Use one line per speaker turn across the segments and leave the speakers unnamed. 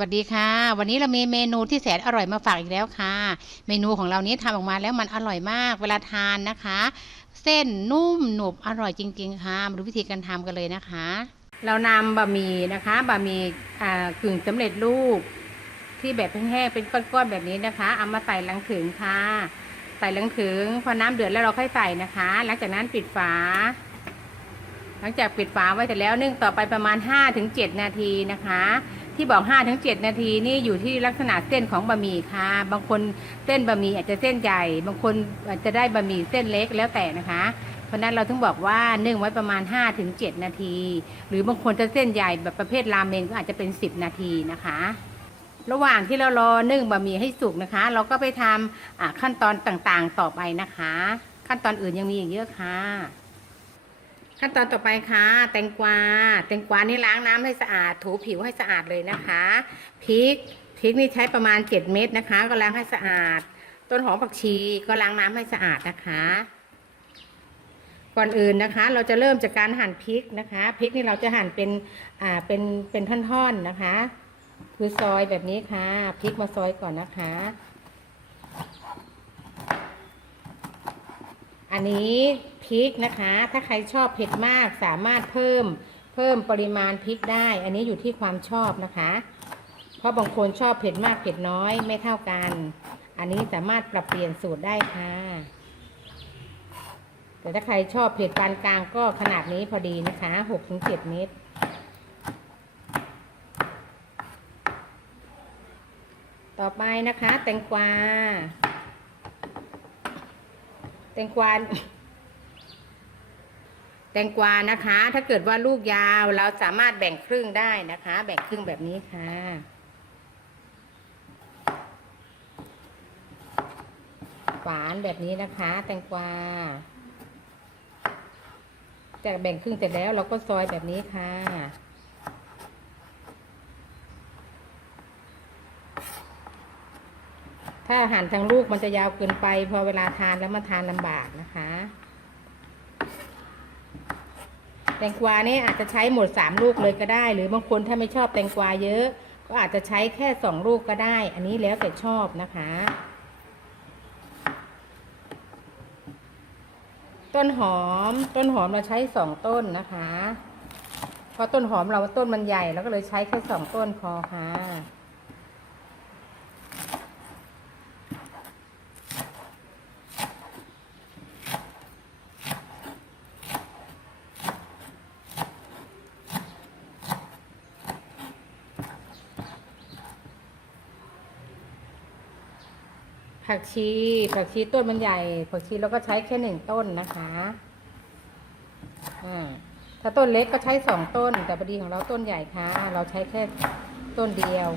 วัสดีค่ะ วันนี้เรามีเมนูที่แสนอร่อยมาฝากอีกแล้วค่ะ เมนูของเรานี้ทำออกมาแล้วมันอร่อยมากเวลาทานนะคะ เส้นนุ่มหนุบอร่อยจริง ๆ ค่ะมาดูวิธีการทำกันเลยนะคะ เรานำบะหมี่นะคะบะหมี่กึ่งสำเร็จรูป ที่แบบแห้งๆเป็นก้อนๆแบบนี้นะคะเอามาใส่ลังถึงค่ะ ใส่ลังถึงพอน้ำเดือดแล้วเราค่อยใส่นะคะ หลังจากนั้นปิดฝา หลังจากปิดฝาไว้เสร็จแล้วนึ่งต่อไปประมาณ5-7นาทีนะคะ ที่บอก5-7นาทีนี่อยู่ที่ลักษณะเส้นของบะหมี่ค่ะ บางคนเส้นบะหมี่อาจจะเส้นใหญ่ บางคนอาจจะได้บะหมี่เส้นเล็กแล้วแต่นะคะ เพราะนั้นเราถึงบอกว่านึ่งไว้ประมาณ5-7นาที หรือบางคนจะเส้นใหญ่แบบประเภทราเมงก็อาจจะเป็น 10 นาทีนะคะระหว่างที่เรารอนึ่งบะหมี่ให้สุกนะคะ เราก็ไปทำขั้นตอนต่างๆต่อไปนะคะ ขั้นตอนอื่นยังมีอีกเยอะค่ะ ขั้นตอนต่อไปค่ะ แตงกวา แตงกวานี่ล้างน้ำให้สะอาด ถูผิวให้สะอาดเลยนะคะพริกพริกนี่ใช้ประมาณ 7 เม็ดนะคะ ก็ล้างให้สะอาด ต้นหอมผักชีก็ล้างน้ำให้สะอาดนะคะ ก่อนอื่นนะคะ เราจะเริ่มจากการหั่นพริกนะคะพริกนี่เราจะหั่นเป็นอ่าเป็นเป็นท่อนๆนะคะ คือซอยแบบนี้ค่ะพริกมาซอยก่อนนะคะ อันนี้พริกนะคะ ถ้าใครชอบเผ็ดมากสามารถเพิ่มเพิ่มปริมาณพริกได้ อันนี้อยู่ที่ความชอบนะคะ เพราะบางคนชอบเผ็ดมากเผ็ดน้อยไม่เท่ากัน อันนี้สามารถปรับเปลี่ยนสูตรได้ค่ะ แต่ถ้าใครชอบเผ็ดปานกลางก็ขนาดนี้พอดีนะคะ6-7เม็ดต่อไปนะคะ แตงกวา ตงกวาแตงกวานะคะ ถ้าเกิดว่าลูกยาวเราสามารถแบ่งครึ่งได้นะคะ แบ่งครึ่งแบบนี้ค่ะฝานแบบนี้นะคะ แตงกวาจะแบ่งครึ่งเสร็จแล้วเราก็ซอยแบบนี้ค่ะ ถ้าหั่นทั้งลูกมันจะยาวเกินไป พอเวลาทานแล้วมาทานลำบากนะคะแตงกวาเนี่อาจจะใช้หมดสามลูกเลยก็ได้ หรือบางคนถ้าไม่ชอบแตงกวาเยอะ ก็อาจจะใช้แค่สองลูกก็ได้ อันนี้แล้วแต่ชอบนะคะ ต้นหอมต้นหอมเราใช้สองต้นนะคะเพราะต้นหอมเราต้นมันใหญ่เราก็เลยใช้แค่สองต้นพอค่ะ ผักชี ผักชีต้นมันใหญ่ ผักชีเราก็ใช้แค่หนึ่งต้นนะคะอ่าถ้าต้นเล็กก็ใช้สองต้น แต่พอดีของเราต้นใหญ่ค่ะ เราใช้แค่ต้นเดียว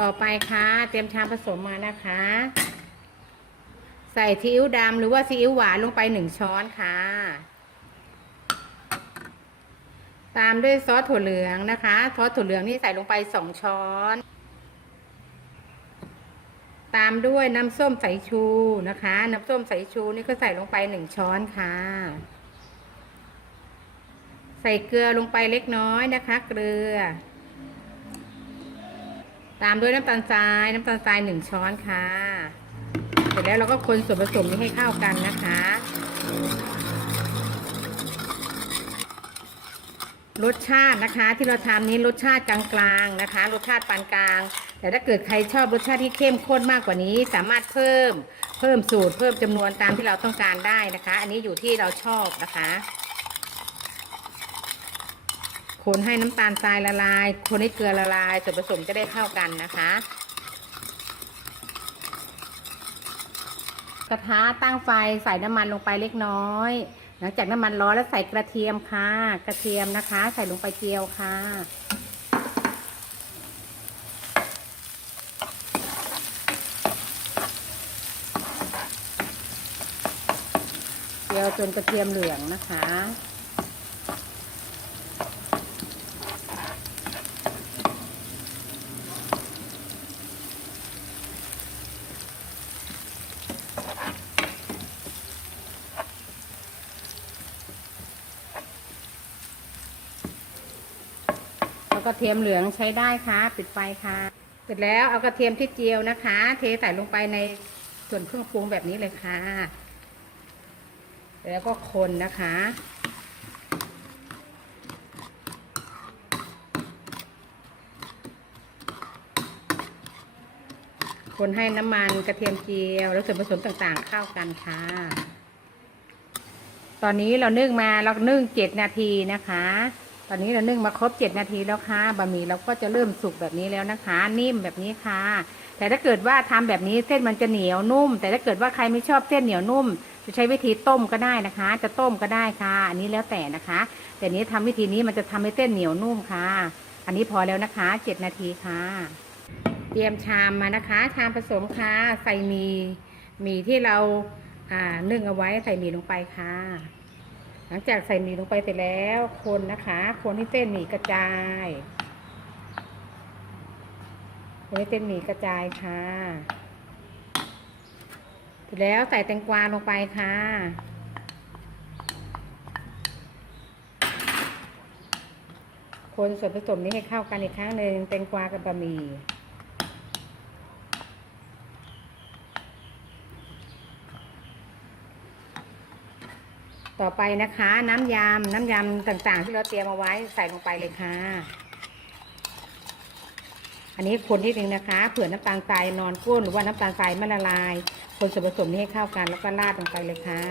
ต่อไปค่ะ เตรียมชามผสมมานะคะ ใส่ซีอิ๊วดำหรือว่าซีอิ๊วหวานลงไปหนึ่งช้อนค่ะ ตามด้วยซอสถั่วเหลืองนะคะซอสถั่วเหลืองนี่ใส่ลงไปสองช้อน ตามด้วยน้ำส้มสายชูนะคะ น้ำส้มสายชูนี่ก็ใส่ลงไปหนึ่งช้อนค่ะ ใส่เกลือลงไปเล็กน้อยนะคะ เกลือ ตามด้วยน้ำตาลทราย น้ำตาลทรายหนึ่งช้อนค่ะ เสร็จแล้วเราก็คนส่วนผสมนี้ให้เข้ากันนะคะ รสชาตินะคะ ที่เราทำนี้รสชาติกลางๆนะคะ รสชาติปานกลาง แต่ถ้าเกิดใครชอบรสชาติที่เข้มข้นมากกว่านี้ สามารถเพิ่มเพิ่มสูตรเพิ่มจำนวนตามที่เราต้องการได้นะคะ อันนี้อยู่ที่เราชอบนะคะคนให้น้ำตาลทรายละลาย คนให้เกลือละลายส่วนผสมจะได้เข้ากันนะคะกระทะตั้งไฟใส่น้ำมันลงไปเล็กน้อย หลังจากน้ำมันร้อนแล้วใส่กระเทียมค่ะ กระเทียมนะคะ ใส่ลงไปเจียวค่ะ เจียวจนกระเทียมเหลืองนะคะ กระเทียมเหลืองใช้ได้ค่ะปิดไฟค่ะเสร็จแล้วเอากระเทียมที่เจียวนะคะ เทใส่ลงไปในส่วนเครื่องปรุงแบบนี้เลยค่ะ แล้วก็คนนะคะ คนให้น้ำมันกระเทียมเจียว และส่วนผสมต่างๆเข้ากันค่ะ ตอนนี้เรานึ่งมาเรานึ่งเจ็ดนาทีนะคะ ตอนนี้เรานึ่งมาครบเจ็ดนาทีแล้วค่ะบะหมี่เราก็จะเริ่มสุกแบบนี้แล้วนะคะ นิ่มแบบนี้ค่ะ แต่ถ้าเกิดว่าทำแบบนี้เส้นมันจะเหนียวนุ่ม แต่ถ้าเกิดว่าใครไม่ชอบเส้นเหนียวนุ่ม จะใช้วิธีต้มก็ได้นะคะ จะต้มก็ได้ค่ะ อันนี้แล้วแต่นะคะ แต่นี้ทำวิธีนี้มันจะทำให้เส้นเหนียวนุ่มค่ะ อันนี้พอแล้วนะคะเจ็ดนาทีค่ะ เตรียมชามมานะคะ ชามผสมค่ะใส่มีมีที่เราอ่านึ่งเอาไว้ใส่มีลงไปค่ะ หลังจากใส่หมี่ลงไปเสร็จแล้ว คนนะคะ คนให้เส้นหมี่กระจาย คนให้เส้นหมี่กระจายค่ะเสร็จแล้วใส่แตงกวาลงไปค่ะคนส่วนผสมนี้ให้เข้ากันอีกครั้งหนึ่งแตงกวากับบะหมี่ ต่อไปนะคะ น้ำยำน้ำยำต่างๆ ที่เราเตรียมเอาไว้ใส่ลงไปเลยค่ะ อันนี้คนที่หนึ่งนะคะเผื่อน้ำตาลทรายนอนก้นหรือว่าน้ำตาลทรายไม่ละลาย คนส่วนผสมนี้ให้เข้ากันแล้วก็ราดลงไปเลยค่ะ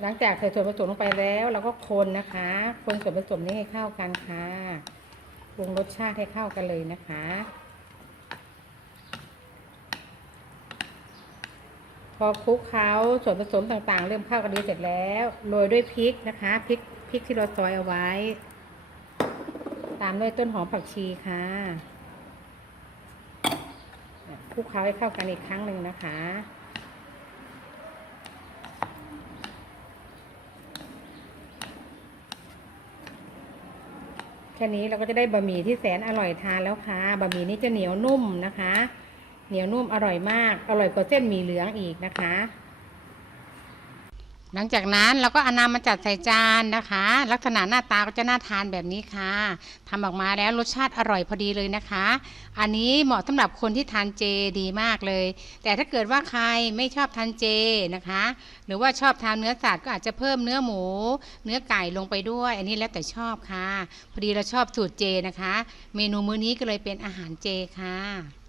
หลังจากใส่ส่วนผสมลงไปแล้วเราก็คนนะคะ คนส่วนผสมนี้ให้เข้ากันค่ะปรุงรสชาติให้เข้ากันเลยนะคะ อคลุกเคล้าส่วนผสมต่างๆ เริ่มเข้ากันดีเสร็จแล้วโรยด้วยพริกนะคะพริกพริกที่เราซอยเอาไว้ ตามด้วยต้นหอมผักชีค่ะคลุกเคล้าให้เข้ากันอีกครั้งหนึ่งนะคะแค่นี้เราก็จะได้บะหมี่ที่แสนอร่อยทานแล้วค่ะบะหมี่นี้จะเหนียวนุ่มนะคะ เหนียวนุ่มอร่อยมาก อร่อยกว่าเส้นหมี่เหลืองอีกนะคะ หลังจากนั้นเราก็อานำมาจัดใส่จานนะคะ ลักษณะหน้าตาก็จะน่าทานแบบนี้ค่ะทำออกมาแล้วรสชาติอร่อยพอดีเลยนะคะ อันนี้เหมาะสำหรับคนที่ทานเจดีมากเลย แต่ถ้าเกิดว่าใครไม่ชอบทานเจนะคะ หรือว่าชอบทานเนื้อสัตว์ก็อาจจะเพิ่มเนื้อหมู เนื้อไก่ลงไปด้วย อันนี้แล้วแต่ชอบค่ะ พอดีเราชอบสูตรเจนะคะ เมนูมื้อนี้ก็เลยเป็นอาหารเจค่ะ